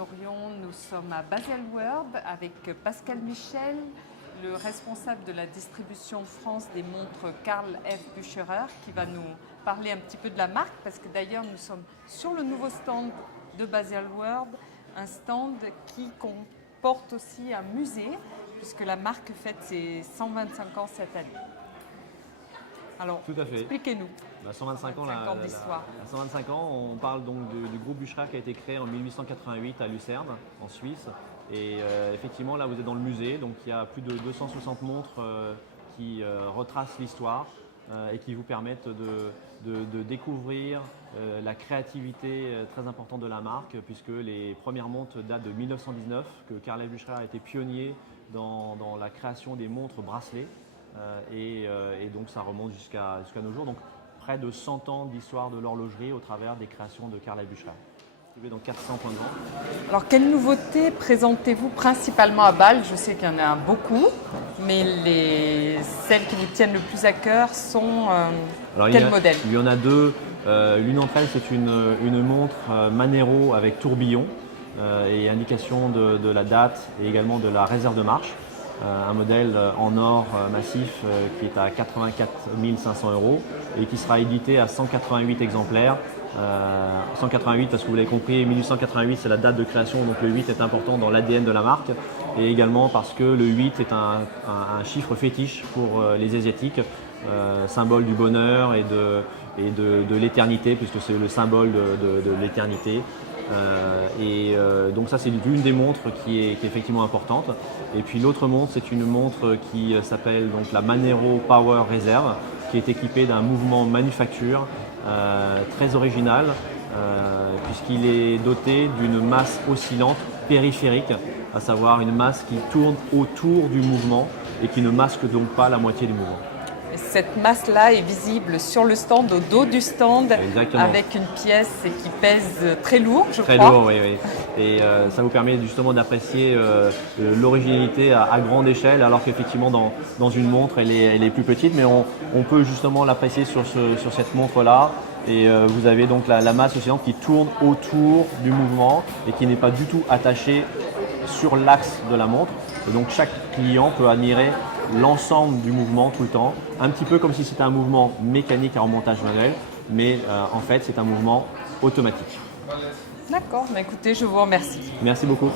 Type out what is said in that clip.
Moyen-Orient. Nous sommes à Baselworld avec Pascal Michel, le responsable de la distribution France des montres Karl F. Bucherer, qui va nous parler un petit peu de la marque, parce que d'ailleurs nous sommes sur le nouveau stand de Baselworld, un stand qui comporte aussi un musée, puisque la marque fête ses 125 ans cette année. Alors, tout à fait. Expliquez-nous. 125 ans d'histoire. 125 ans, on parle donc du groupe Bucherer qui a été créé en 1888 à Lucerne, en Suisse. Et effectivement, là, vous êtes dans le musée, donc il y a plus de 260 montres qui retracent l'histoire et qui vous permettent de découvrir la créativité très importante de la marque, puisque les premières montres datent de 1919, que Karl F. Bucherer a été pionnier dans la création des montres bracelets. Et donc ça remonte jusqu'à nos jours. Donc près de 100 ans d'histoire de l'horlogerie au travers des créations de Karl F. Bucherer. Donc 400 points de vente. Alors quelles nouveautés présentez-vous principalement à Bâle? Je sais qu'il y en a beaucoup, mais celles qui vous tiennent le plus à cœur sont quel modèle? Il y en a deux. L'une d'entre elles, c'est une montre Manero avec tourbillon et indication de la date et également de la réserve de marche. Un modèle en or massif qui est à 84 500 € et qui sera édité à 188 exemplaires. 188 parce que vous l'avez compris, 1888 c'est la date de création, donc le 8 est important dans l'ADN de la marque, et également parce que le 8 est un chiffre fétiche pour les Asiatiques, symbole du bonheur et de l'éternité, puisque c'est le symbole de l'éternité. Donc ça c'est l'une des montres qui est effectivement importante. Et puis l'autre montre, c'est une montre qui s'appelle donc la Manero Power Reserve, qui est équipée d'un mouvement manufacture très original, puisqu'il est doté d'une masse oscillante périphérique, à savoir une masse qui tourne autour du mouvement et qui ne masque donc pas la moitié du mouvement. Cette masse-là est visible sur le stand, au dos du stand. Exactement. Avec une pièce qui pèse très lourd, je crois. Très lourd, oui. Et ça vous permet justement d'apprécier l'originalité à grande échelle, alors qu'effectivement dans une montre, elle est plus petite, mais on peut justement l'apprécier sur cette montre-là. Et vous avez donc la masse oscillante qui tourne autour du mouvement et qui n'est pas du tout attachée sur l'axe de la montre. Et donc chaque client peut admirer l'ensemble du mouvement tout le temps, un petit peu comme si c'était un mouvement mécanique à remontage manuel, mais en fait c'est un mouvement automatique. D'accord, écoutez, je vous remercie. Merci beaucoup.